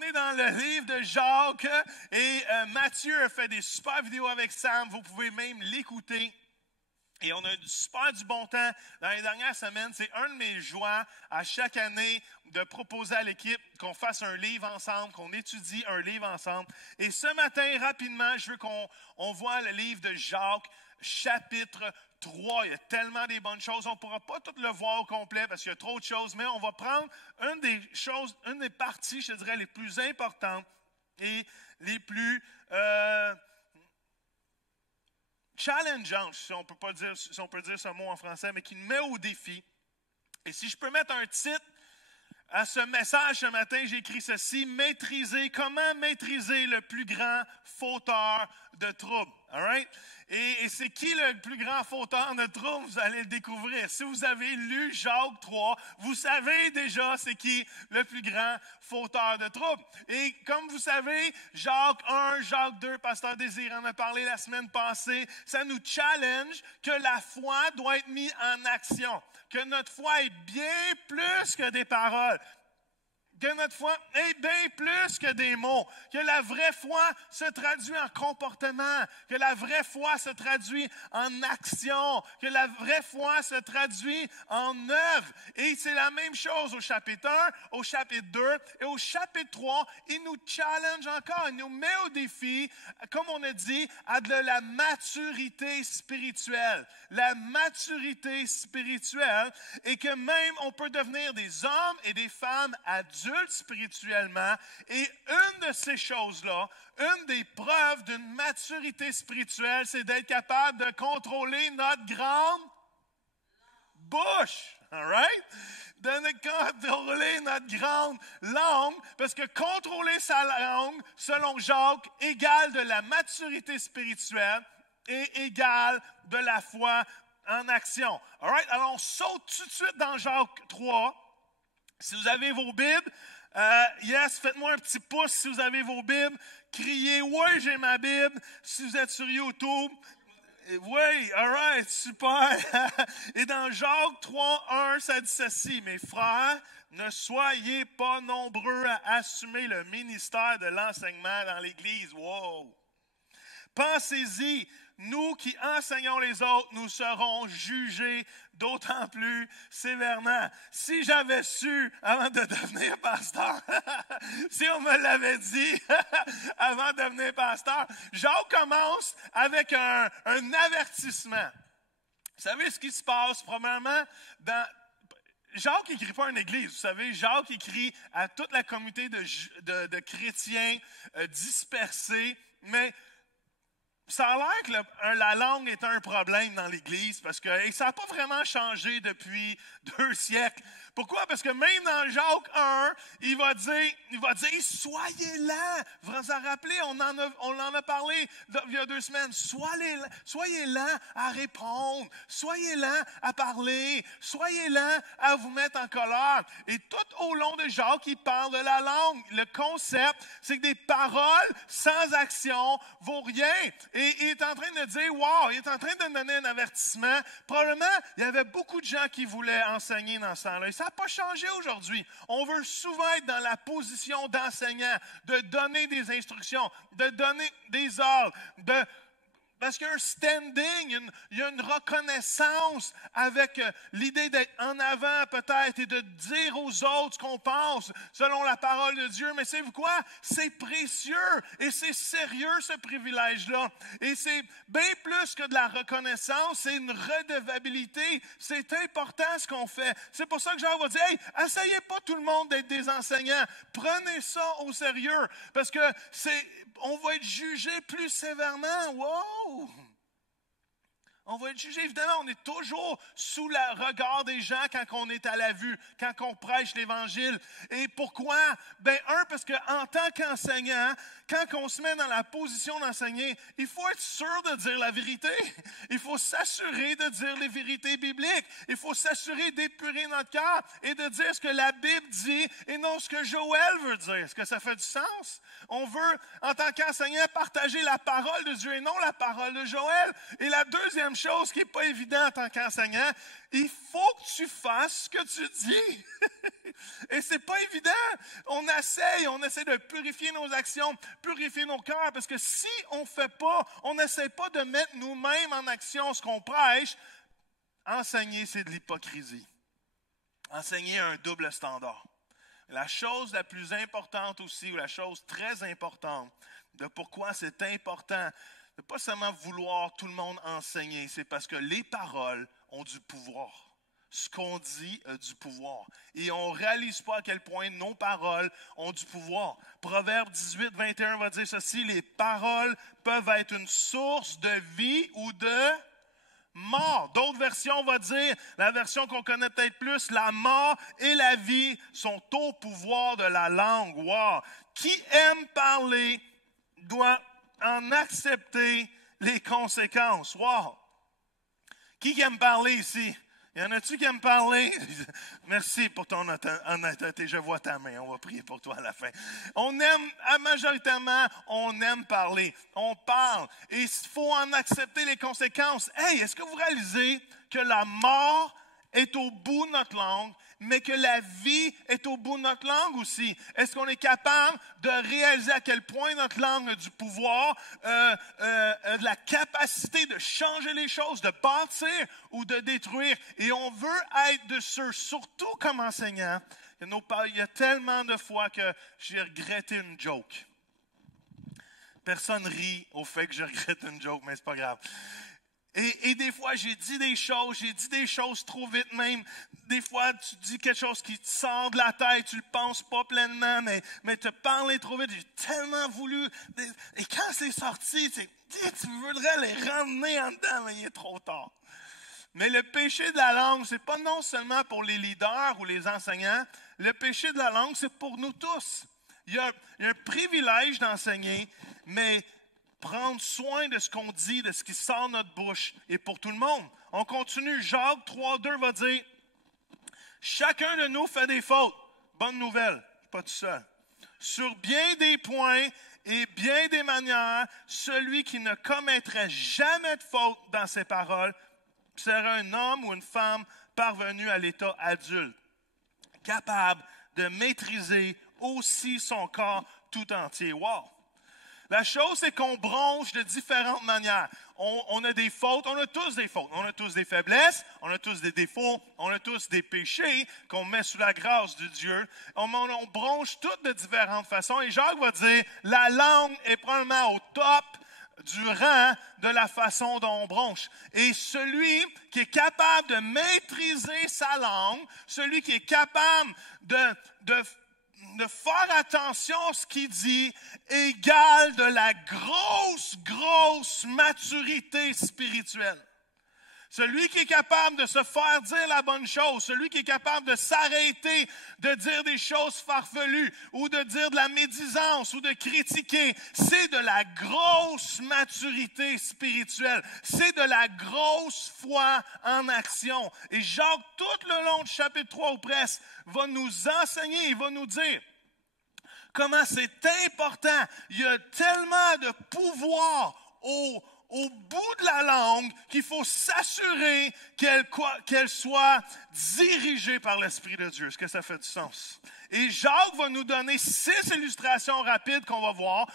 On est dans le livre de Jacques et Mathieu a fait des super vidéos avec Sam. Vous pouvez même l'écouter. Et on a du bon temps dans les dernières semaines. C'est un de mes joies à chaque année de proposer à l'équipe qu'on fasse un livre ensemble, qu'on étudie un livre ensemble. Et ce matin, rapidement, je veux qu'on voit le livre de Jacques, chapitre 3. Il y a tellement des bonnes choses. On ne pourra pas tout le voir au complet parce qu'il y a trop de choses, mais on va prendre une des parties, je dirais, les plus importantes et les plus challengeantes, si on peut dire ce mot en français, mais qui nous met au défi. Et si je peux mettre un titre à ce message ce matin, j'ai écrit ceci: comment maîtriser le plus grand fauteur de troubles. All right? Et c'est qui le plus grand fauteur de troubles? Vous allez le découvrir. Si vous avez lu Jacques 3, vous savez déjà c'est qui le plus grand fauteur de troubles. Et comme vous savez, Jacques 1, Jacques 2, Pasteur Désir en a parlé la semaine passée, ça nous challenge que la foi doit être mise en action, que notre foi est bien plus que des paroles, que notre foi est bien plus que des mots, que la vraie foi se traduit en comportement, que la vraie foi se traduit en action, que la vraie foi se traduit en œuvre. Et c'est la même chose au chapitre 1, au chapitre 2 et au chapitre 3. Il nous challenge encore, il nous met au défi, comme on a dit, à de la maturité spirituelle. La maturité spirituelle, et que même on peut devenir des hommes et des femmes adultes spirituellement, et une de ces choses-là, une des preuves d'une maturité spirituelle, c'est d'être capable de contrôler notre grande bouche, all right? De contrôler notre grande langue, parce que contrôler sa langue, selon Jacques, égale de la maturité spirituelle et égale de la foi en action. All right? Alors on saute tout de suite dans Jacques 3. Si vous avez vos Bibles, faites-moi un petit pouce si vous avez vos Bibles. Criez « Oui, j'ai ma Bible » si vous êtes sur YouTube. Oui, all right, super. Et dans Jacques 3, 1, ça dit ceci: « Mes frères, ne soyez pas nombreux à assumer le ministère de l'enseignement dans l'Église. » Wow! Pensez-y, nous qui enseignons les autres, nous serons jugés d'autant plus sévèrement. Si j'avais su avant de devenir pasteur, si on me l'avait dit avant de devenir pasteur, Jacques commence avec un avertissement. Vous savez ce qui se passe probablement dans... Jacques n'écrit pas à une église, vous savez, Jacques écrit à toute la communauté de chrétiens dispersés, mais ça a l'air que la langue est un problème dans l'Église parce que ça n'a pas vraiment changé depuis 2 siècles. Pourquoi? Parce que même dans Jacques 1, il va dire, soyez lents. Vous vous en rappelez, on en a parlé il y a 2 semaines. Soyez lents à répondre. Soyez lents à parler. Soyez lents à vous mettre en colère. Et tout au long de Jacques, il parle de la langue. Le concept, c'est que des paroles sans action vaut rien. Et il est en train de dire, wow, il est en train de donner un avertissement. Probablement, il y avait beaucoup de gens qui voulaient enseigner dans ce temps-là. Et ça n'a pas changé aujourd'hui. On veut souvent être dans la position d'enseignant, de donner des instructions, de donner des ordres, parce qu'il y a un standing, il y a une reconnaissance avec l'idée d'être en avant peut-être et de dire aux autres ce qu'on pense selon la parole de Dieu. Mais savez-vous quoi? C'est précieux et c'est sérieux ce privilège-là. Et c'est bien plus que de la reconnaissance, c'est une redevabilité. C'est important ce qu'on fait. C'est pour ça que Jean va dire, hey, essayez pas tout le monde d'être des enseignants. Prenez ça au sérieux parce que on va être jugé plus sévèrement. Wow! On va être jugé. Évidemment, on est toujours sous le regard des gens quand on est à la vue, quand on prêche l'Évangile. Et pourquoi? Parce qu'en tant qu'enseignant, quand on se met dans la position d'enseigner, il faut être sûr de dire la vérité. Il faut s'assurer de dire les vérités bibliques. Il faut s'assurer d'épurer notre cœur et de dire ce que la Bible dit et non ce que Joël veut dire. Est-ce que ça fait du sens? On veut, en tant qu'enseignant, partager la parole de Dieu et non la parole de Joël. Et la deuxième chose qui n'est pas évidente en tant qu'enseignant. Il faut que tu fasses ce que tu dis. Et c'est pas évident. On essaie de purifier nos actions, purifier nos cœurs, parce que si on ne fait pas, on n'essaie pas de mettre nous-mêmes en action ce qu'on prêche, enseigner, c'est de l'hypocrisie. Enseigner un double standard. La chose la plus importante aussi, ou la chose très importante, de pourquoi c'est important de pas seulement vouloir tout le monde enseigner, c'est parce que les paroles ont du pouvoir. Ce qu'on dit a du pouvoir. Et on ne réalise pas à quel point nos paroles ont du pouvoir. Proverbe 18, 21 va dire ceci, les paroles peuvent être une source de vie ou de mort. D'autres versions vont dire, la version qu'on connaît peut-être plus, la mort et la vie sont au pouvoir de la langue. Wow! Qui aime parler doit en accepter les conséquences. Wow! Qui aime parler ici? Y en a-tu qui aiment parler? Merci pour ton honnêteté. Je vois ta main. On va prier pour toi à la fin. Majoritairement, on aime parler. On parle. Et il faut en accepter les conséquences. Hey, est-ce que vous réalisez que la mort est au bout de notre langue, mais que la vie est au bout de notre langue aussi? Est-ce qu'on est capable de réaliser à quel point notre langue a du pouvoir, de la capacité de changer les choses, de bâtir ou de détruire? Et on veut être de ceux, surtout comme enseignant, il y a tellement de fois que j'ai regretté une joke. Personne rit au fait que je regrette une joke, mais c'est pas grave. Et des fois, j'ai dit des choses trop vite même. Des fois, tu dis quelque chose qui te sort de la tête, tu le penses pas pleinement, mais te parler trop vite. J'ai tellement voulu. Et quand c'est sorti, tu voudrais les ramener en dedans, mais il est trop tard. Mais le péché de la langue, c'est pas non seulement pour les leaders ou les enseignants. Le péché de la langue, c'est pour nous tous. Il y a un privilège d'enseigner, mais prendre soin de ce qu'on dit, de ce qui sort de notre bouche, et pour tout le monde. On continue. Jacques 3,2 va dire, « Chacun de nous fait des fautes. » Bonne nouvelle, je ne suis pas tout seul. « Sur bien des points et bien des manières, celui qui ne commettrait jamais de faute dans ses paroles sera un homme ou une femme parvenu à l'état adulte, capable de maîtriser aussi son corps tout entier. » Wow! La chose, c'est qu'on bronche de différentes manières. On a des fautes, on a tous des fautes. On a tous des faiblesses, on a tous des défauts, on a tous des péchés qu'on met sous la grâce de Dieu. On bronche toutes de différentes façons. Et Jacques va dire, la langue est probablement au top du rang de la façon dont on bronche. Et celui qui est capable de maîtriser sa langue, celui qui est capable de faire attention à ce qu'il dit, égale de la grosse maturité spirituelle. Celui qui est capable de se faire dire la bonne chose, celui qui est capable de s'arrêter de dire des choses farfelues ou de dire de la médisance ou de critiquer, c'est de la grosse maturité spirituelle. C'est de la grosse foi en action. Et Jacques, tout le long du chapitre 3 ou presque, va nous enseigner, il va nous dire comment c'est important. Il y a tellement de pouvoir au bout de la langue qu'il faut s'assurer qu'elle soit dirigée par l'Esprit de Dieu. Est-ce que ça fait du sens? Et Jacques va nous donner 6 illustrations rapides qu'on va voir.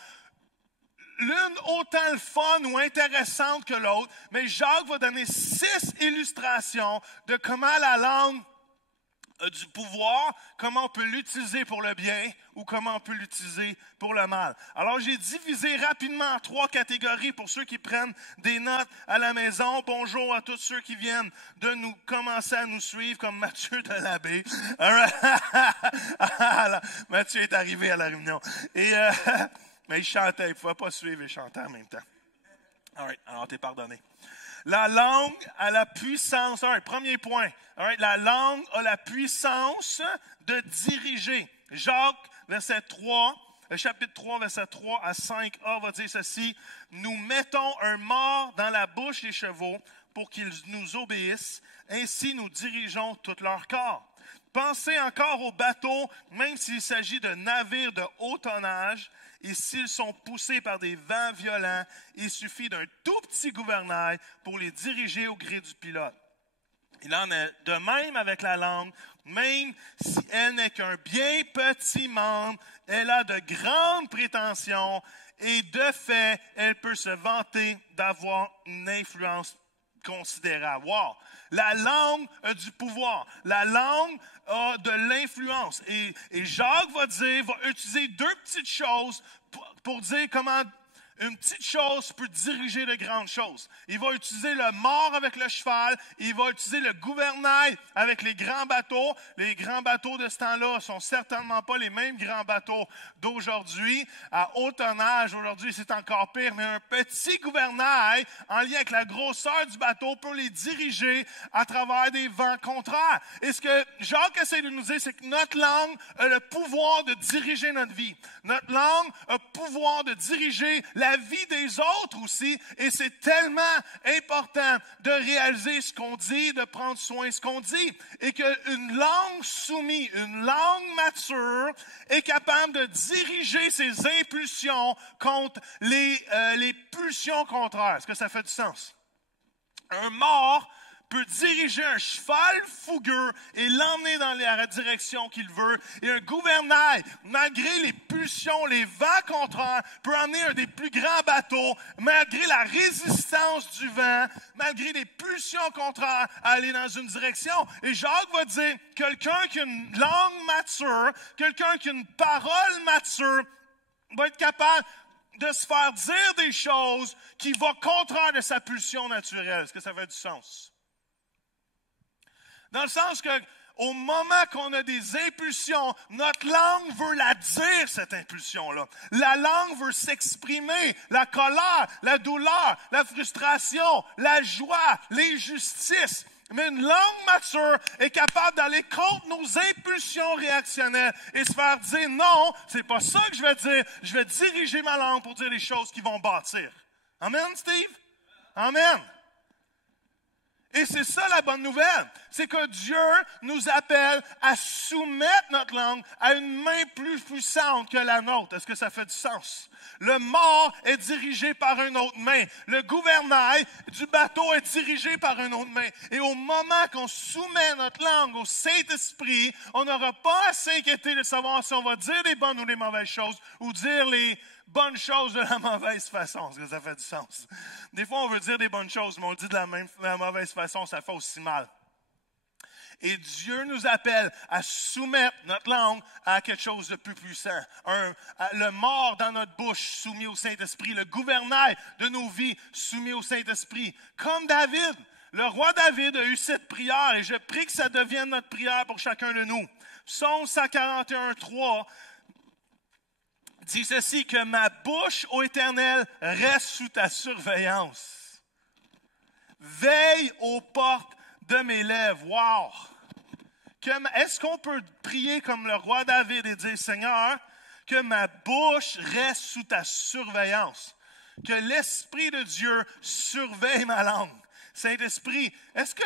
L'une autant le fun ou intéressante que l'autre, mais Jacques va donner 6 illustrations de comment la langue a du pouvoir, comment on peut l'utiliser pour le bien ou comment on peut l'utiliser pour le mal. Alors, j'ai divisé rapidement en 3 catégories pour ceux qui prennent des notes à la maison. Bonjour à tous ceux qui viennent de nous commencer à nous suivre, comme Mathieu de l'abbé. Mathieu est arrivé à la réunion. Mais il chantait, il ne pouvait pas suivre et chanter en même temps. All right, alors t'es pardonné. La langue a la puissance. All right, premier point. All right, la langue a la puissance de diriger. Jacques, chapitre 3, verset 3 à 5a va dire ceci. Nous mettons un mors dans la bouche des chevaux pour qu'ils nous obéissent. Ainsi, nous dirigeons tout leur corps. Pensez encore aux bateaux, même s'il s'agit de navires de haut tonnage. Et s'ils sont poussés par des vents violents, il suffit d'un tout petit gouvernail pour les diriger au gré du pilote. Il en est de même avec la langue, même si elle n'est qu'un bien petit membre, elle a de grandes prétentions et de fait, elle peut se vanter d'avoir une influence considérable. Wow! La langue a du pouvoir. La langue a de l'influence. Et Jacques va utiliser deux petites choses pour dire comment une petite chose peut diriger de grandes choses. Il va utiliser le mort avec le cheval. Il va utiliser le gouvernail avec les grands bateaux. Les grands bateaux de ce temps-là ne sont certainement pas les mêmes grands bateaux d'aujourd'hui. À haut tonnage, aujourd'hui, c'est encore pire. Mais un petit gouvernail, en lien avec la grosseur du bateau, peut les diriger à travers des vents contraires. Et ce que Jacques essaie de nous dire, c'est que notre langue a le pouvoir de diriger notre vie. Notre langue a le pouvoir de diriger la vie des autres aussi, et c'est tellement important de réaliser ce qu'on dit, de prendre soin de ce qu'on dit, et qu'une langue soumise, une langue mature est capable de diriger ses impulsions contre les pulsions contraires. Est-ce que ça fait du sens? Un mort peut diriger un cheval fougueux et l'emmener dans la direction qu'il veut. Et un gouvernail, malgré les pulsions, les vents contraires, peut emmener un des plus grands bateaux, malgré la résistance du vent, malgré les pulsions contraires, à aller dans une direction. Et Jacques va dire, quelqu'un qui a une langue mature, quelqu'un qui a une parole mature, va être capable de se faire dire des choses qui vont contraire de sa pulsion naturelle. Est-ce que ça fait du sens? Dans le sens que, au moment qu'on a des impulsions, notre langue veut la dire, cette impulsion-là. La langue veut s'exprimer. La colère, la douleur, la frustration, la joie, l'injustice. Mais une langue mature est capable d'aller contre nos impulsions réactionnelles et se faire dire non, c'est pas ça que je vais dire. Je vais diriger ma langue pour dire les choses qui vont bâtir. Amen, Steve? Amen. Et c'est ça la bonne nouvelle, c'est que Dieu nous appelle à soumettre notre langue à une main plus puissante que la nôtre. Est-ce que ça fait du sens? Le mort est dirigé par une autre main. Le gouvernail du bateau est dirigé par une autre main. Et au moment qu'on soumet notre langue au Saint-Esprit, on n'aura pas à s'inquiéter de savoir si on va dire les bonnes ou les mauvaises choses ou dire les bonnes choses de la mauvaise façon. Est-ce que ça fait du sens? Des fois, on veut dire des bonnes choses, mais on le dit de la mauvaise façon, ça fait aussi mal. Et Dieu nous appelle à soumettre notre langue à quelque chose de plus puissant. Le mort dans notre bouche soumis au Saint-Esprit, le gouvernail de nos vies soumis au Saint-Esprit. Comme David, le roi David a eu cette prière, et je prie que ça devienne notre prière pour chacun de nous. Psaume 141:3 dit ceci, que ma bouche, ô Éternel, reste sous ta surveillance. Veille aux portes de mes lèvres. Wow! Est-ce qu'on peut prier comme le roi David et dire, Seigneur, que ma bouche reste sous ta surveillance, que l'Esprit de Dieu surveille ma langue. Saint-Esprit, est-ce que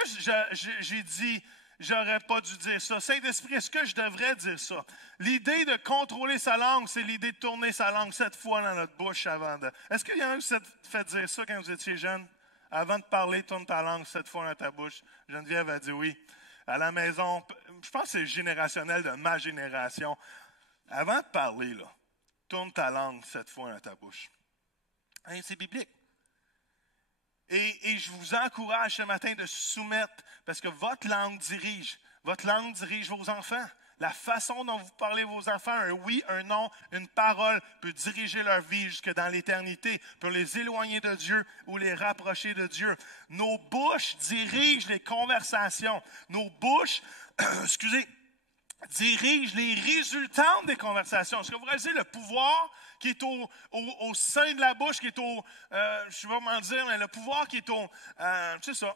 j'ai dit, j'aurais pas dû dire ça? Saint-Esprit, est-ce que je devrais dire ça? L'idée de contrôler sa langue, c'est l'idée de tourner sa langue 7 fois dans notre bouche avant de... Est-ce qu'il y en a qui s'est fait dire ça quand vous étiez jeune? Avant de parler, tourne ta langue 7 fois dans ta bouche. Geneviève a dit oui. À la maison, je pense que c'est générationnel de ma génération. Avant de parler, là, tourne ta langue 7 fois dans ta bouche. Hein, c'est biblique. Et je vous encourage ce matin de soumettre, parce que votre langue dirige vos enfants. La façon dont vous parlez vos enfants, un oui, un non, une parole peut diriger leur vie jusque dans l'éternité, peut les éloigner de Dieu ou les rapprocher de Dieu. Nos bouches dirigent les conversations. Nos bouches, dirigent les résultats des conversations. Est-ce que vous réalisez le pouvoir qui est au sein de la bouche, qui est je ne sais pas comment dire, mais le pouvoir qui est c'est ça.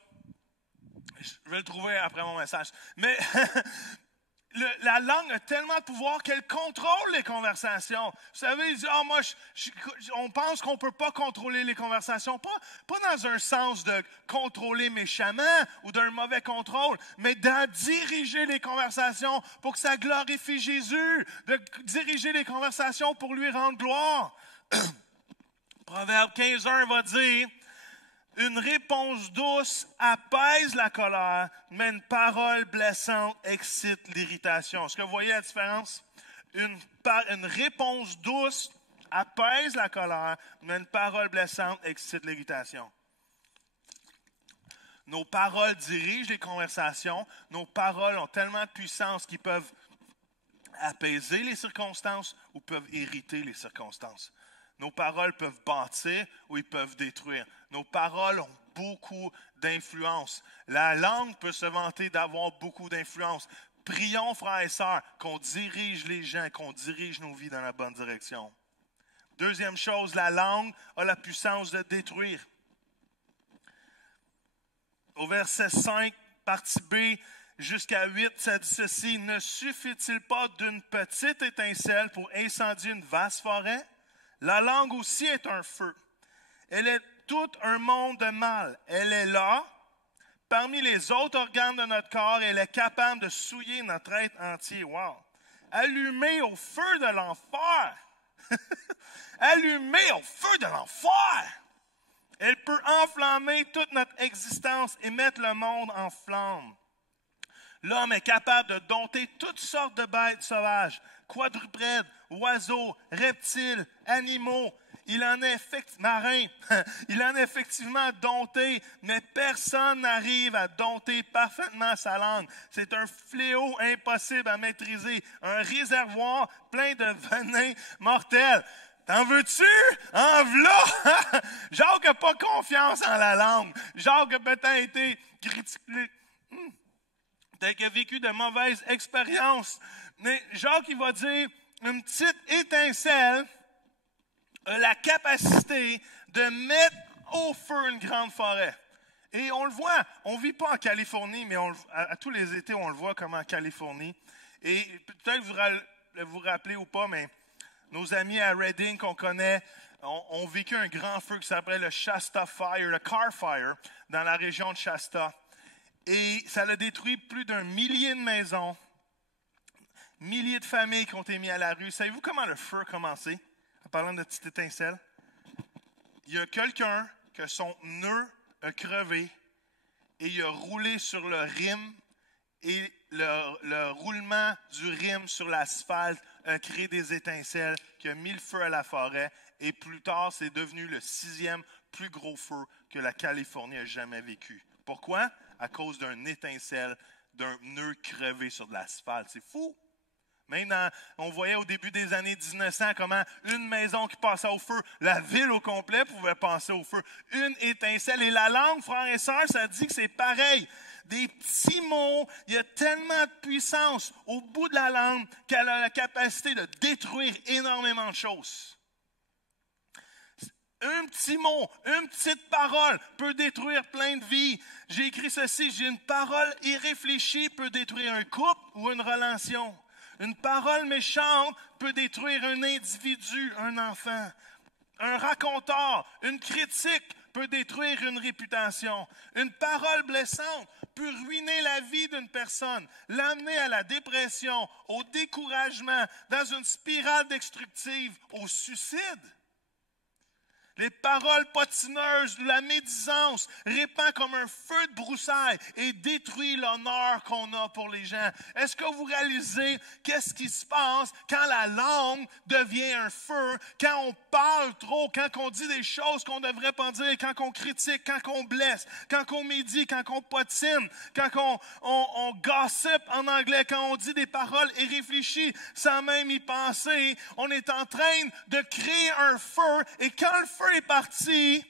Je vais le trouver après mon message. Mais la langue a tellement de pouvoir qu'elle contrôle les conversations. Vous savez, il dit, on pense qu'on ne peut pas contrôler les conversations. Pas dans un sens de contrôler méchamment ou d'un mauvais contrôle, mais d'en diriger les conversations pour que ça glorifie Jésus, de diriger les conversations pour lui rendre gloire. Proverbe 15:1 va dire, une réponse douce apaise la colère, mais une parole blessante excite l'irritation. Est-ce que vous voyez la différence? Une réponse douce apaise la colère, mais une parole blessante excite l'irritation. Nos paroles dirigent les conversations. Nos paroles ont tellement de puissance qu'ils peuvent apaiser les circonstances ou peuvent irriter les circonstances. Nos paroles peuvent bâtir ou ils peuvent détruire. Nos paroles ont beaucoup d'influence. La langue peut se vanter d'avoir beaucoup d'influence. Prions, frères et sœurs, qu'on dirige les gens, qu'on dirige nos vies dans la bonne direction. Deuxième chose, la langue a la puissance de détruire. Au verset 5, partie B, jusqu'à 8, ça dit ceci. Ne suffit-il pas d'une petite étincelle pour incendier une vaste forêt? La langue aussi est un feu. Elle est tout un monde de mal. Elle est là. Parmi les autres organes de notre corps, elle est capable de souiller notre être entier. Wow! Allumée au feu de l'enfer. Allumée au feu de l'enfer. Elle peut enflammer toute notre existence et mettre le monde en flammes. L'homme est capable de dompter toutes sortes de bêtes sauvages, quadrupèdes, oiseaux, reptiles, animaux. Il en est marin. Il en est effectivement dompté, mais personne n'arrive à dompter parfaitement sa langue. C'est un fléau impossible à maîtriser, un réservoir plein de venin mortel. T'en veux-tu? En v'là! Jacques n'a pas confiance en la langue. Jacques a peut-être été critiqué. Peut-être qu'il a vécu de mauvaises expériences. Mais Jacques, il va dire, une petite étincelle a la capacité de mettre au feu une grande forêt. Et on le voit, on ne vit pas en Californie, mais à tous les étés, on le voit comme en Californie. Et peut-être que vous rappelez ou pas, mais nos amis à Redding qu'on connaît ont vécu un grand feu qui s'appelait le Shasta Fire, le Car Fire, dans la région de Shasta. Et ça a détruit plus d'1 millier de maisons, milliers de familles qui ont été mises à la rue. Savez-vous comment le feu a commencé? En parlant de petite étincelle. Il y a quelqu'un que son nœud a crevé et il a roulé sur le rim et le roulement du rim sur l'asphalte a créé des étincelles qui a mis le feu à la forêt et plus tard, c'est devenu le 6e plus gros feu que la Californie a jamais vécu. Pourquoi? À cause d'une étincelle, d'un nœud crevé sur de l'asphalte. C'est fou! Même on voyait au début des années 1900 comment une maison qui passait au feu, la ville au complet pouvait passer au feu. Une étincelle. Et la langue, frères et sœurs, ça dit que c'est pareil. Des petits mots, il y a tellement de puissance au bout de la langue qu'elle a la capacité de détruire énormément de choses. Un petit mot, une petite parole peut détruire plein de vies. J'ai écrit ceci, une parole irréfléchie peut détruire un couple ou une relation. Une parole méchante peut détruire un individu, un enfant. Un raconteur, une critique peut détruire une réputation. Une parole blessante peut ruiner la vie d'une personne, l'amener à la dépression, au découragement, dans une spirale destructive, au suicide. Les paroles potineuses, la médisance répand comme un feu de broussailles et détruit l'honneur qu'on a pour les gens. Est-ce que vous réalisez qu'est-ce qui se passe quand la langue devient un feu, quand on parle trop, quand on dit des choses qu'on ne devrait pas dire, quand on critique, quand on blesse, quand on médit, quand on potine, quand on gossip en anglais, quand on dit des paroles irréfléchies sans même y penser, on est en train de créer un feu et quand le feu est parti,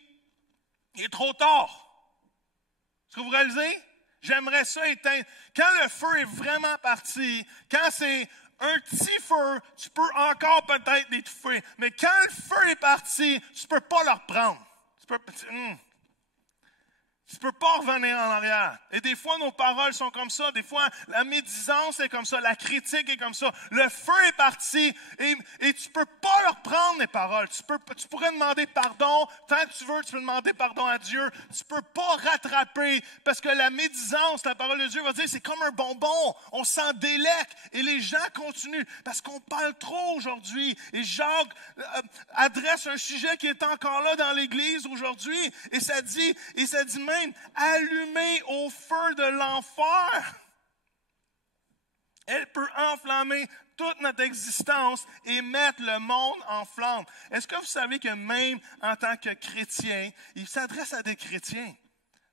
il est trop tard. Est-ce que vous réalisez? J'aimerais ça éteindre. Quand le feu est vraiment parti, quand c'est un petit feu, tu peux encore peut-être l'étouffer. Mais quand le feu est parti, tu ne peux pas le reprendre. Tu ne peux pas revenir en arrière. Et des fois, nos paroles sont comme ça. Des fois, la médisance est comme ça. La critique est comme ça. Le feu est parti. Et tu ne peux pas leur prendre les paroles. Tu pourrais demander pardon. Tant que tu veux, tu peux demander pardon à Dieu. Tu ne peux pas rattraper. Parce que la médisance, la parole de Dieu va dire, c'est comme un bonbon. On s'en délecte. Et les gens continuent. Parce qu'on parle trop aujourd'hui. Et Jacques adresse un sujet qui est encore là dans l'Église aujourd'hui. Et ça dit même, allumée au feu de l'enfer. Elle peut enflammer toute notre existence et mettre le monde en flamme. Est-ce que vous savez que même en tant que chrétien, il s'adresse à des chrétiens,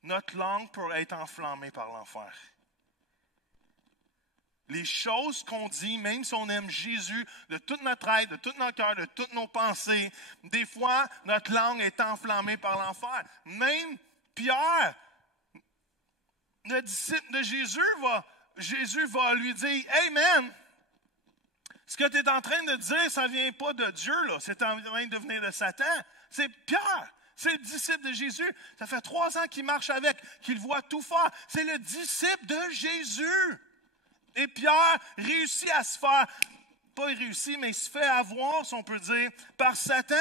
notre langue peut être enflammée par l'enfer. Les choses qu'on dit, même si on aime Jésus de toute notre être, de tout notre cœur, de toutes nos pensées, des fois, notre langue est enflammée par l'enfer. Même Pierre, le disciple de Jésus va lui dire, « Hey man, ce que tu es en train de dire, ça ne vient pas de Dieu, là. C'est en train de venir de Satan. » C'est Pierre, c'est le disciple de Jésus. Ça fait 3 ans qu'il marche avec, qu'il voit tout faire. C'est le disciple de Jésus. Et Pierre réussit à se faire, pas réussit, mais il se fait avoir, si on peut dire, par Satan.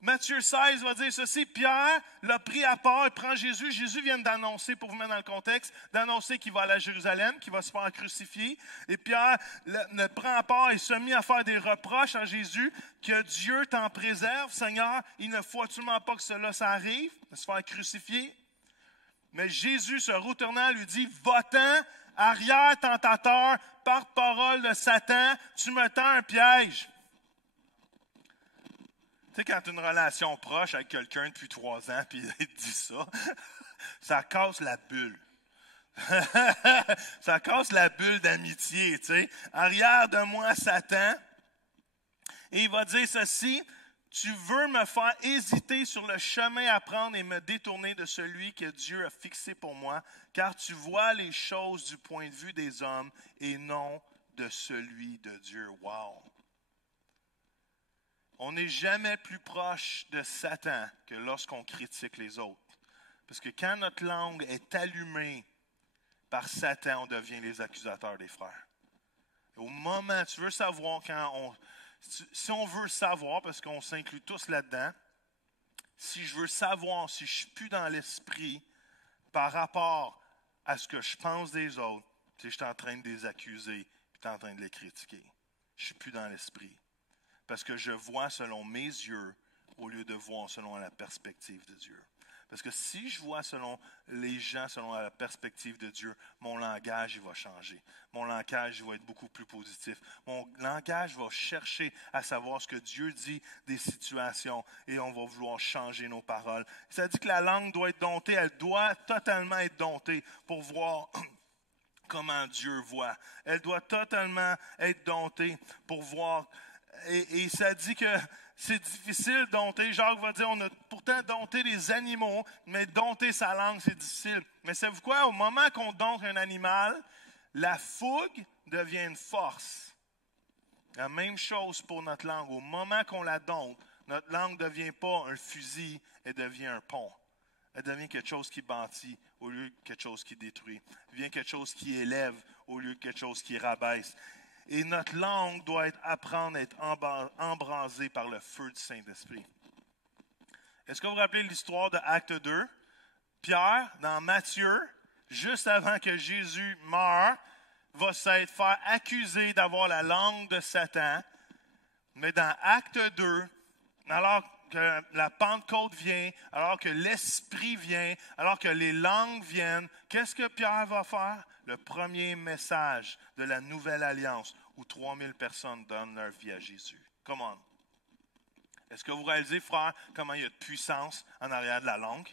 Matthieu 16 va dire ceci, Pierre l'a pris à part, il prend Jésus. Jésus vient d'annoncer, pour vous mettre dans le contexte, d'annoncer qu'il va aller à Jérusalem, qu'il va se faire crucifier. Et Pierre le prend à part et se mit à faire des reproches à Jésus, que Dieu t'en préserve, Seigneur, il ne faut absolument pas que cela s'arrive, de se faire crucifier. Mais Jésus, se retournant, lui dit, va-t'en, arrière tentateur, par parole de Satan, tu me tends un piège. Tu sais, quand tu as une relation proche avec quelqu'un depuis 3 ans, puis il te dit ça, ça casse la bulle. Ça casse la bulle d'amitié, tu sais. Arrière de moi, Satan. Et il va dire ceci, tu veux me faire hésiter sur le chemin à prendre et me détourner de celui que Dieu a fixé pour moi, car tu vois les choses du point de vue des hommes et non de celui de Dieu. Wow! On n'est jamais plus proche de Satan que lorsqu'on critique les autres. Parce que quand notre langue est allumée par Satan, on devient les accusateurs des frères. Au moment, tu veux savoir si on veut savoir, parce qu'on s'inclut tous là-dedans, si je veux savoir si je ne suis plus dans l'esprit par rapport à ce que je pense des autres, c'est que je suis en train de les accuser et je suis en train de les critiquer. Je ne suis plus dans l'esprit. Parce que je vois selon mes yeux au lieu de voir selon la perspective de Dieu. Parce que si je vois selon les gens, selon la perspective de Dieu, mon langage il va changer. Mon langage il va être beaucoup plus positif. Mon langage va chercher à savoir ce que Dieu dit des situations et on va vouloir changer nos paroles. Ça dit que la langue doit être domptée, elle doit totalement être domptée pour voir comment Dieu voit. Elle doit totalement être domptée pour voir. Et ça dit que c'est difficile de dompter. Jacques va dire, on a pourtant dompté les animaux, mais dompter sa langue, c'est difficile. Mais savez-vous quoi? Au moment qu'on dompte un animal, la fougue devient une force. La même chose pour notre langue. Au moment qu'on la dompte, notre langue ne devient pas un fusil, elle devient un pont. Elle devient quelque chose qui bâtit au lieu de quelque chose qui détruit. Elle devient quelque chose qui élève au lieu de quelque chose qui rabaisse. Et notre langue doit apprendre à être embrasée par le feu du Saint-Esprit. Est-ce que vous vous rappelez l'histoire de Acte 2? Pierre, dans Matthieu, juste avant que Jésus meure, va se faire accuser d'avoir la langue de Satan. Mais dans Acte 2, alors que la Pentecôte vient, alors que l'Esprit vient, alors que les langues viennent, qu'est-ce que Pierre va faire? Le premier message de la nouvelle alliance où 3000 personnes donnent leur vie à Jésus. Come on. Est-ce que vous réalisez, frère, comment il y a de puissance en arrière de la langue?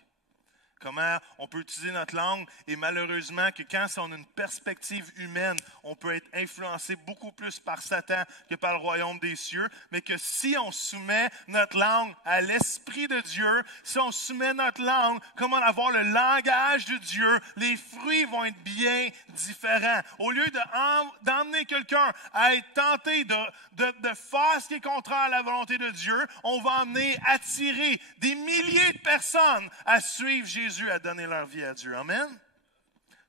Comment on peut utiliser notre langue et malheureusement que quand on a une perspective humaine, on peut être influencé beaucoup plus par Satan que par le royaume des cieux, mais que si on soumet notre langue à l'Esprit de Dieu, si on soumet notre langue, comment avoir le langage de Dieu, les fruits vont être bien différents. Au lieu d'emmener quelqu'un à être tenté de faire ce qui est contraire à la volonté de Dieu, on va attirer des milliers de personnes à suivre Jésus. Jésus a donné leur vie à Dieu. Amen.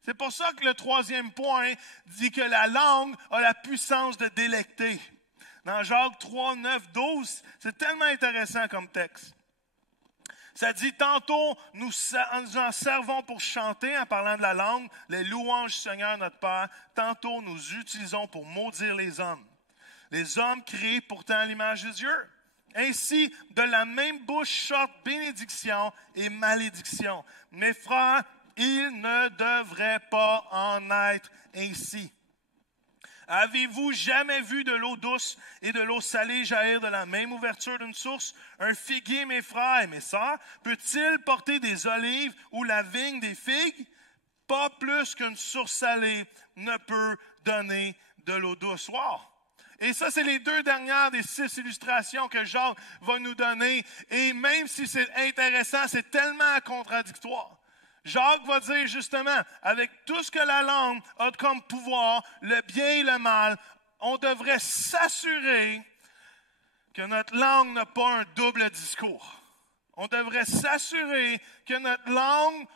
C'est pour ça que le troisième point dit que la langue a la puissance de délecter. Dans Jacques 3, 9, 12, c'est tellement intéressant comme texte. Ça dit, tantôt, nous en servons pour chanter en parlant de la langue, les louanges du Seigneur notre Père. Tantôt, nous utilisons pour maudire les hommes. Les hommes créés pourtant à l'image de Dieu. Ainsi, de la même bouche sortent bénédiction et malédiction. Mes frères, il ne devrait pas en être ainsi. Avez-vous jamais vu de l'eau douce et de l'eau salée jaillir de la même ouverture d'une source? Un figuier, mes frères et mes sœurs, peut-il porter des olives ou la vigne des figues? Pas plus qu'une source salée ne peut donner de l'eau douce. Wow! Et ça, c'est les deux dernières des 6 illustrations que Jacques va nous donner. Et même si c'est intéressant, c'est tellement contradictoire. Jacques va dire justement, avec tout ce que la langue a comme pouvoir, le bien et le mal, on devrait s'assurer que notre langue n'a pas un double discours. On devrait s'assurer que notre langue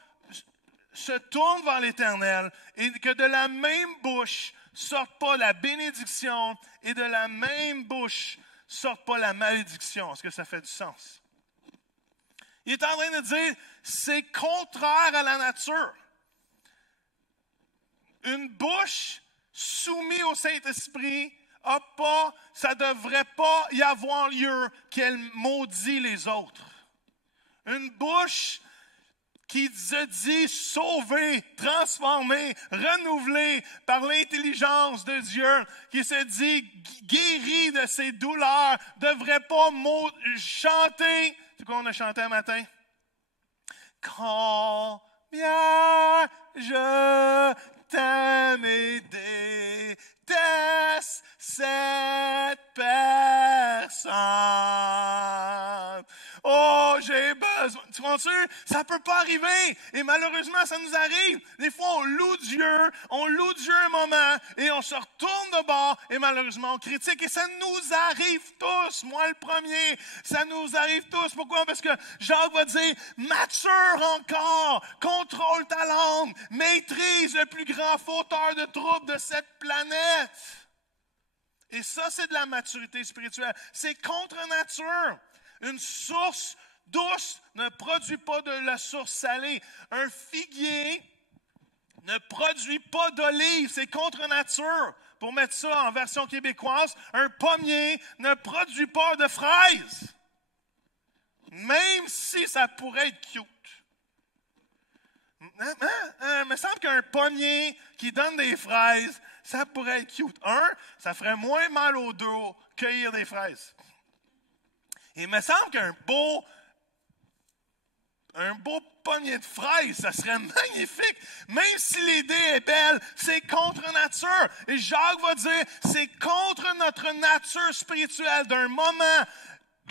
se tourne vers l'Éternel et que de la même bouche sorte pas la bénédiction et de la même bouche sorte pas la malédiction. Est-ce que ça fait du sens? Il est en train de dire, c'est contraire à la nature. Une bouche soumise au Saint-Esprit ça ne devrait pas y avoir lieu qu'elle maudit les autres. Une bouche qui se dit sauvé, transformé, renouvelé par l'intelligence de Dieu, qui se dit guéri de ses douleurs, ne devrait pas chanter. C'est quoi on a chanté un matin? Combien je t'aime et déteste cette personne. Oh, j'ai besoin. Tu comprends-tu? Ça peut pas arriver. Et malheureusement, ça nous arrive. Des fois, on loue Dieu un moment, et on se retourne de bord, et malheureusement, on critique. Et ça nous arrive tous. Moi, le premier, ça nous arrive tous. Pourquoi? Parce que Jacques va dire, mature encore, contrôle ta langue, maîtrise le plus grand fauteur de troubles de cette planète. Et ça, c'est de la maturité spirituelle. C'est contre nature. Une source douce ne produit pas de la source salée. Un figuier ne produit pas d'olive. C'est contre nature. Pour mettre ça en version québécoise, un pommier ne produit pas de fraises. Même si ça pourrait être cute. Il me semble qu'un pommier qui donne des fraises, ça pourrait être cute. Ça ferait moins mal au dos cueillir des fraises. Et il me semble qu'un beau pommier de fraises, ça serait magnifique. Même si l'idée est belle, c'est contre nature. Et Jacques va dire, c'est contre notre nature spirituelle d'un moment.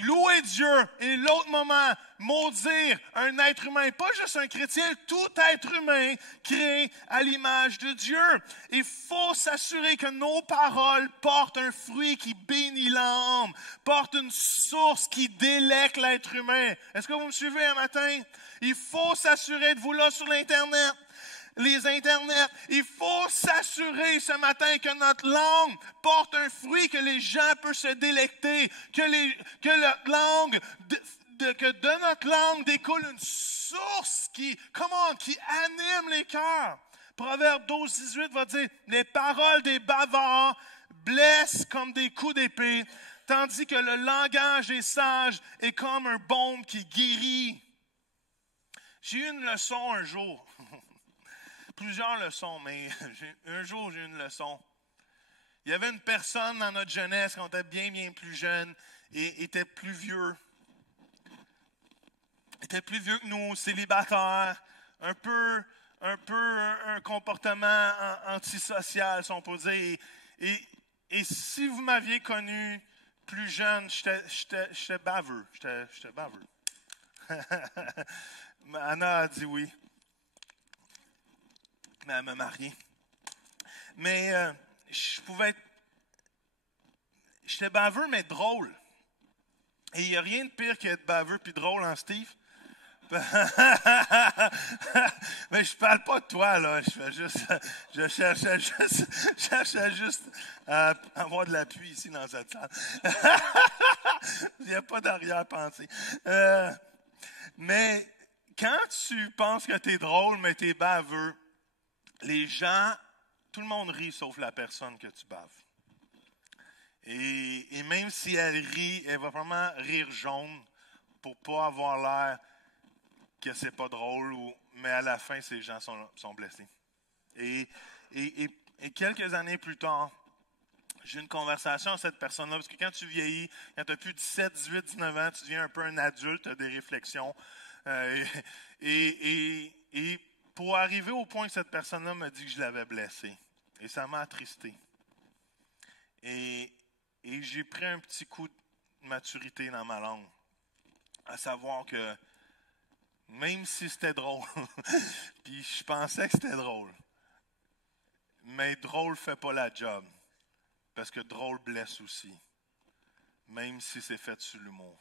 Louer Dieu et l'autre moment, maudire un être humain, pas juste un chrétien, tout être humain créé à l'image de Dieu. Il faut s'assurer que nos paroles portent un fruit qui bénit l'âme, portent une source qui délecte l'être humain. Est-ce que vous me suivez un matin? Il faut s'assurer de vous là sur l'Internet. Les internets, il faut s'assurer ce matin que notre langue porte un fruit, que les gens peuvent se délecter, que de notre langue découle une source qui anime les cœurs. Proverbe 12, 18 va dire, les paroles des bavards blessent comme des coups d'épée, tandis que le langage des sages est comme un baume qui guérit. J'ai eu une leçon un jour. Plusieurs leçons, mais un jour, j'ai eu une leçon. Il y avait une personne dans notre jeunesse, quand on était bien plus jeune, et était plus vieux. Était plus vieux que nous, célibataire, un comportement antisocial, si on peut dire. Et si vous m'aviez connu plus jeune, j'étais baveux. J'étais baveux. Anna a dit oui. Mais elle m'a marié. Mais j'étais baveux, mais drôle. Et il n'y a rien de pire qu'être baveux puis drôle, hein, Steve? Mais je parle pas de toi, là. Je cherchais juste à avoir de l'appui ici dans cette salle. Il n'y a pas d'arrière-pensée. Mais quand tu penses que tu es drôle, mais tu es baveux, les gens, tout le monde rit sauf la personne que tu baves. Et même si elle rit, elle va vraiment rire jaune pour pas avoir l'air que c'est pas drôle, mais à la fin, ces gens sont blessés. Et quelques années plus tard, j'ai eu une conversation avec cette personne-là, parce que quand tu vieillis, quand tu as plus de 17, 18, 19 ans, tu deviens un peu un adulte, tu as des réflexions. Et pour arriver au point que cette personne-là m'a dit que je l'avais blessé. Et ça m'a attristé. Et j'ai pris un petit coup de maturité dans ma langue. À savoir que même si c'était drôle, puis je pensais que c'était drôle, mais drôle fait pas la job. Parce que drôle blesse aussi. Même si c'est fait sur l'humour.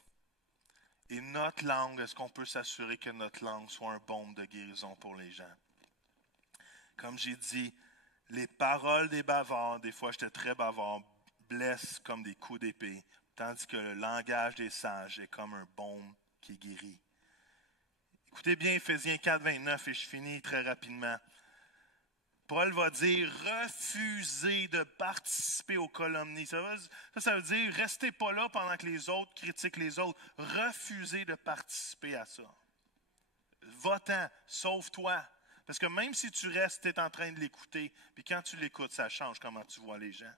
Et notre langue, est-ce qu'on peut s'assurer que notre langue soit un baume de guérison pour les gens? Comme j'ai dit, les paroles des bavards, des fois j'étais très bavard, blessent comme des coups d'épée, tandis que le langage des sages est comme un baume qui guérit. Écoutez bien Éphésiens 4, 29 et je finis très rapidement. Paul va dire refusez de participer aux calomnies. Ça veut dire restez pas là pendant que les autres critiquent les autres. Refusez de participer à ça. Va-t'en, sauve-toi. Parce que même si tu restes, tu es en train de l'écouter. Puis quand tu l'écoutes, ça change comment tu vois les gens.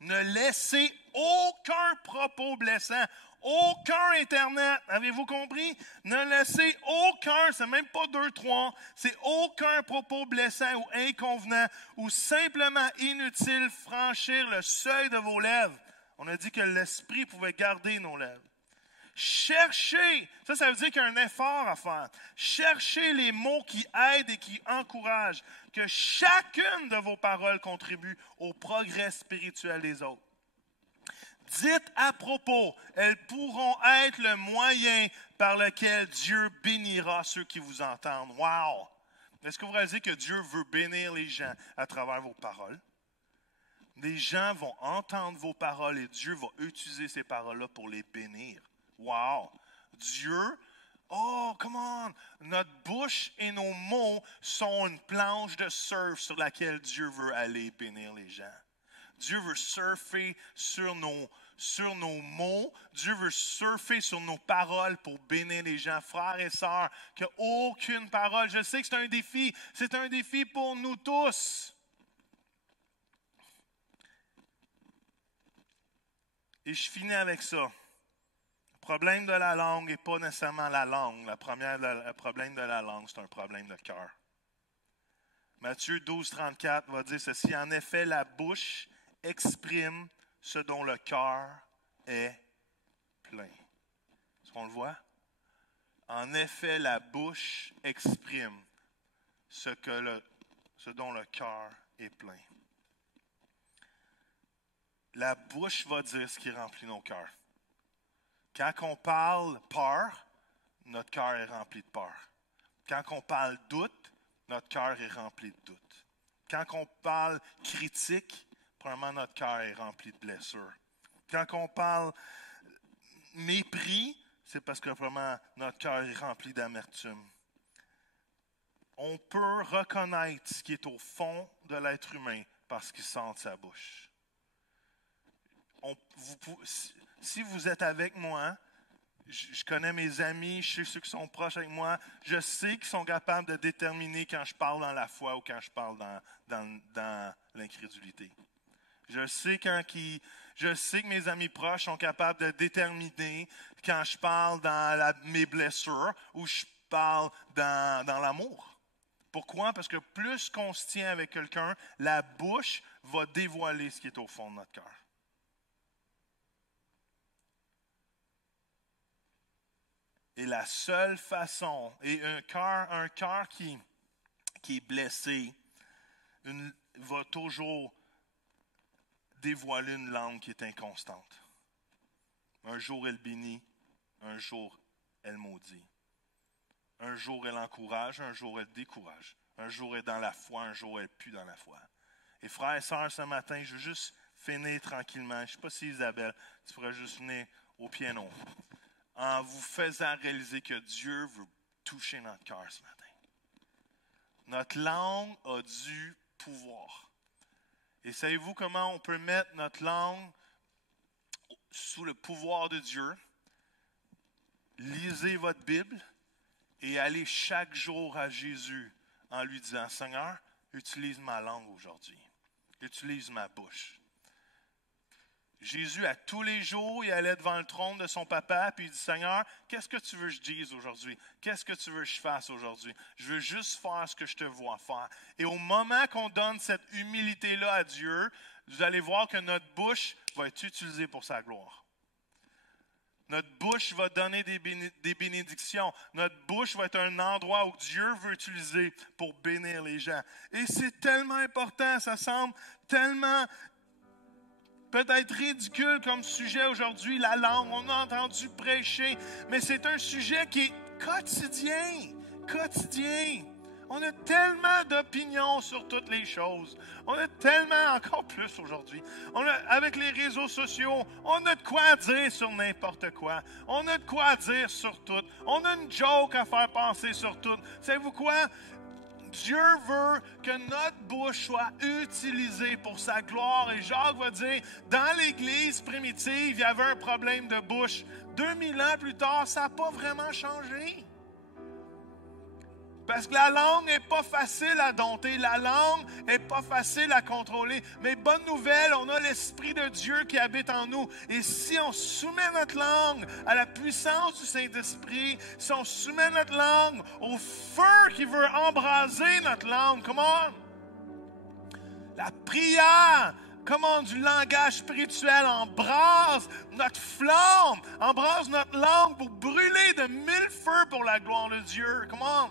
Ne laissez aucun propos blessant, aucun Internet, avez-vous compris? Ne laissez aucun, c'est même pas 2, 3, c'est aucun propos blessant ou inconvenant ou simplement inutile franchir le seuil de vos lèvres. On a dit que l'esprit pouvait garder nos lèvres. Cherchez, ça veut dire qu'il y a un effort à faire. Cherchez les mots qui aident et qui encouragent. Que chacune de vos paroles contribue au progrès spirituel des autres. Dites à propos, elles pourront être le moyen par lequel Dieu bénira ceux qui vous entendent. Wow! Est-ce que vous réalisez que Dieu veut bénir les gens à travers vos paroles? Les gens vont entendre vos paroles et Dieu va utiliser ces paroles-là pour les bénir. Wow! Dieu, oh, come on! Notre bouche et nos mots sont une planche de surf sur laquelle Dieu veut aller bénir les gens. Dieu veut surfer sur nos mots. Dieu veut surfer sur nos paroles pour bénir les gens. Frères et sœurs, qu'aucune parole, je sais que c'est un défi pour nous tous. Et je finis avec ça. Le problème de la langue n'est pas nécessairement la langue. Le problème de la langue, c'est un problème de cœur. Matthieu 12, 34 va dire ceci. En effet, la bouche exprime ce dont le cœur est plein. Est-ce qu'on le voit? En effet, la bouche exprime ce dont le cœur est plein. La bouche va dire ce qui remplit nos cœurs. Quand on parle peur, notre cœur est rempli de peur. Quand on parle doute, notre cœur est rempli de doute. Quand on parle critique, probablement notre cœur est rempli de blessures. Quand on parle mépris, c'est parce que vraiment notre cœur est rempli d'amertume. On peut reconnaître ce qui est au fond de l'être humain parce qu'il sent de sa bouche. Si vous êtes avec moi, je connais mes amis, je sais ceux qui sont proches avec moi, je sais qu'ils sont capables de déterminer quand je parle dans la foi ou quand je parle dans l'incrédulité. Je sais que mes amis proches sont capables de déterminer quand je parle dans mes blessures ou je parle dans l'amour. Pourquoi? Parce que plus qu'on se tient avec quelqu'un, la bouche va dévoiler ce qui est au fond de notre cœur. Et la seule façon, et un cœur qui est blessé, va toujours dévoiler une langue qui est inconstante. Un jour elle bénit, un jour elle maudit. Un jour, elle encourage, un jour, elle décourage. Un jour, elle est dans la foi, un jour, elle n'est plus dans la foi. Et frères et sœurs, ce matin, je veux juste finir tranquillement. Je ne sais pas si Isabelle, tu pourrais juste venir au piano. En vous faisant réaliser que Dieu veut toucher notre cœur ce matin. Notre langue a du pouvoir. Et savez-vous comment on peut mettre notre langue sous le pouvoir de Dieu? Lisez votre Bible et allez chaque jour à Jésus en lui disant, Seigneur, utilise ma langue aujourd'hui. Utilise ma bouche. Jésus, à tous les jours, il allait devant le trône de son papa, puis il dit, Seigneur, qu'est-ce que tu veux que je dise aujourd'hui? Qu'est-ce que tu veux que je fasse aujourd'hui? Je veux juste faire ce que je te vois faire. Et au moment qu'on donne cette humilité-là à Dieu, vous allez voir que notre bouche va être utilisée pour sa gloire. Notre bouche va donner des bénédictions. Notre bouche va être un endroit où Dieu veut utiliser pour bénir les gens. Et c'est tellement important, ça semble tellement peut-être ridicule comme sujet aujourd'hui, la langue. On a entendu prêcher, mais c'est un sujet qui est quotidien. Quotidien. On a tellement d'opinions sur toutes les choses. On a tellement, encore plus aujourd'hui. Avec les réseaux sociaux, on a de quoi dire sur n'importe quoi. On a de quoi dire sur tout. On a une joke à faire passer sur tout. Savez-vous quoi? Dieu veut que notre bouche soit utilisée pour sa gloire. Et Jacques va dire, dans l'Église primitive, il y avait un problème de bouche. 2000 ans plus tard, ça n'a pas vraiment changé. Parce que la langue n'est pas facile à dompter, la langue n'est pas facile à contrôler. Mais bonne nouvelle, on a l'Esprit de Dieu qui habite en nous. Et si on soumet notre langue à la puissance du Saint-Esprit, si on soumet notre langue au feu qui veut embraser notre langue, comment? La prière, comment du langage spirituel embrase notre flamme, embrase notre langue pour brûler de 1000 feux pour la gloire de Dieu. Comment?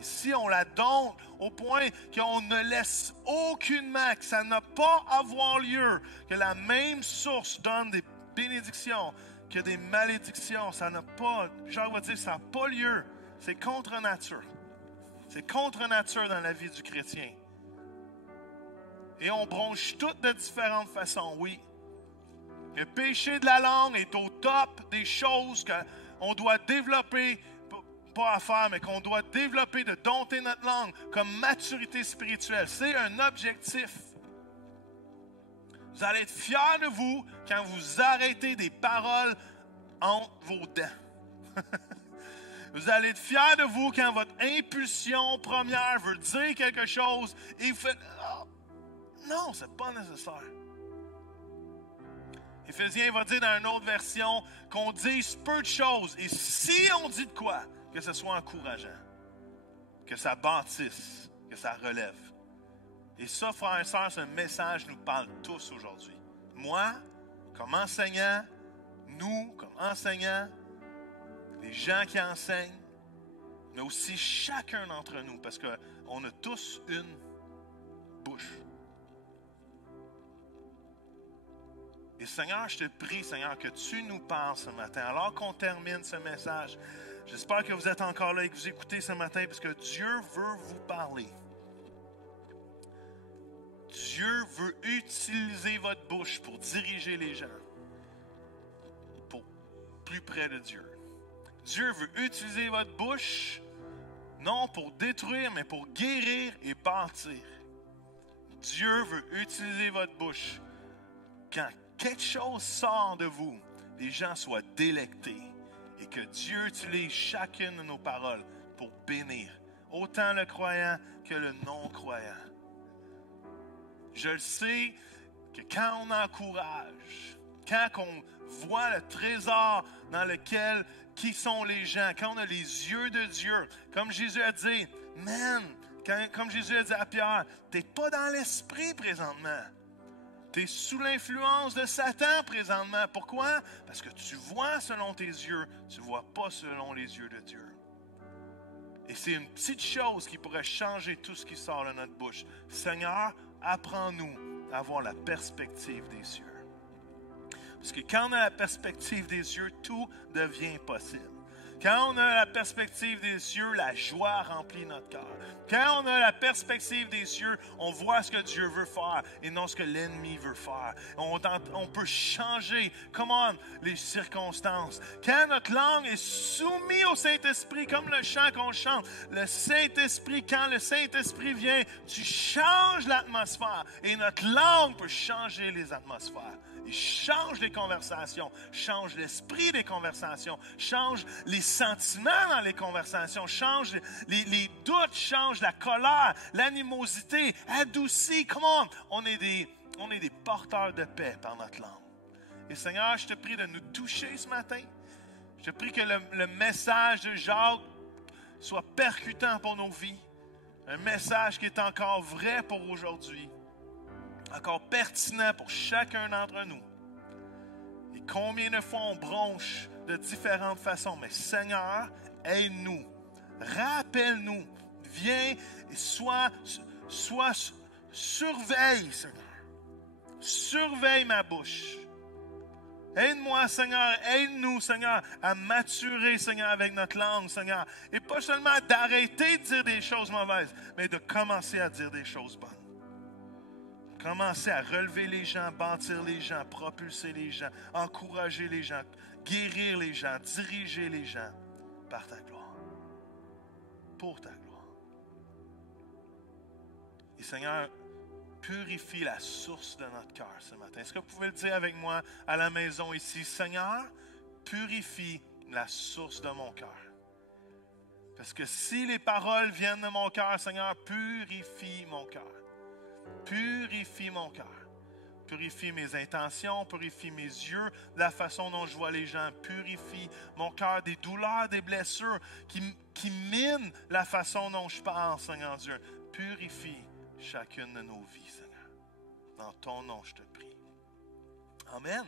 Si on la dompte au point qu'on ne laisse aucunement, que ça n'a pas à avoir lieu, que la même source donne des bénédictions, que des malédictions, ça n'a pas, Jacques va dire, ça n'a pas lieu. C'est contre nature. C'est contre nature dans la vie du chrétien. Et on bronche toutes de différentes façons, oui. Le péché de la langue est au top des choses qu'on doit développer, pas à faire, mais qu'on doit développer de dompter notre langue comme maturité spirituelle. C'est un objectif. Vous allez être fiers de vous quand vous arrêtez des paroles entre vos dents. Vous allez être fiers de vous quand votre impulsion première veut dire quelque chose et vous faites oh, non, c'est pas nécessaire. Éphésiens va dire dans une autre version qu'on dise peu de choses. Et si on dit de quoi, que ce soit encourageant, que ça bâtisse, que ça relève. Et ça, frères et sœurs, ce message nous parle tous aujourd'hui. Moi, comme enseignant, nous, comme enseignants, les gens qui enseignent, mais aussi chacun d'entre nous, parce qu'on a tous une bouche. Et Seigneur, je te prie, Seigneur, que tu nous parles ce matin, alors qu'on termine ce message. J'espère que vous êtes encore là et que vous écoutez ce matin parce que Dieu veut vous parler. Dieu veut utiliser votre bouche pour diriger les gens pour plus près de Dieu. Dieu veut utiliser votre bouche non pour détruire, mais pour guérir et bâtir. Dieu veut utiliser votre bouche quand quelque chose sort de vous, les gens soient délectés. Et que Dieu utilise chacune de nos paroles pour bénir autant le croyant que le non-croyant. Je le sais que quand on encourage, quand on voit le trésor dans lequel qui sont les gens, quand on a les yeux de Dieu, comme Jésus a dit, man, comme Jésus a dit à Pierre, tu n'es pas dans l'esprit présentement. Tu es sous l'influence de Satan présentement. Pourquoi? Parce que tu vois selon tes yeux, tu ne vois pas selon les yeux de Dieu. Et c'est une petite chose qui pourrait changer tout ce qui sort de notre bouche. Seigneur, apprends-nous à avoir la perspective des cieux. Parce que quand on a la perspective des yeux, tout devient possible. Quand on a la perspective des cieux, la joie remplit notre cœur. Quand on a la perspective des cieux, on voit ce que Dieu veut faire et non ce que l'ennemi veut faire. On peut changer, les circonstances. Quand notre langue est soumise au Saint-Esprit, comme le chant qu'on chante, le Saint-Esprit, quand le Saint-Esprit vient, tu changes l'atmosphère. Et notre langue peut changer les atmosphères. Il change les conversations, change l'esprit des conversations, change les sentiments dans les conversations, change les doutes, change la colère, l'animosité, adoucit. On est des porteurs de paix par notre langue. Et Seigneur, je te prie de nous toucher ce matin. Je te prie que le message de Jacques soit percutant pour nos vies. Un message qui est encore vrai pour aujourd'hui. Encore pertinent pour chacun d'entre nous. Et combien de fois on bronche de différentes façons. Mais Seigneur, aide-nous. Rappelle-nous. Viens et sois surveille, Seigneur. Surveille ma bouche. Aide-moi, Seigneur. Aide-nous, Seigneur, à maturer, Seigneur, avec notre langue, Seigneur. Et pas seulement d'arrêter de dire des choses mauvaises, mais de commencer à dire des choses bonnes. Commencer à relever les gens, bâtir les gens, propulser les gens, encourager les gens, guérir les gens, diriger les gens par ta gloire. Pour ta gloire. Et Seigneur, purifie la source de notre cœur ce matin. Est-ce que vous pouvez le dire avec moi à la maison ici? Seigneur, purifie la source de mon cœur. Parce que si les paroles viennent de mon cœur, Seigneur, purifie mon cœur. Purifie mon cœur. Purifie mes intentions, purifie mes yeux, la façon dont je vois les gens. Purifie mon cœur des douleurs, des blessures qui minent la façon dont je parle, Seigneur Dieu. Purifie chacune de nos vies, Seigneur. Dans ton nom, je te prie. Amen.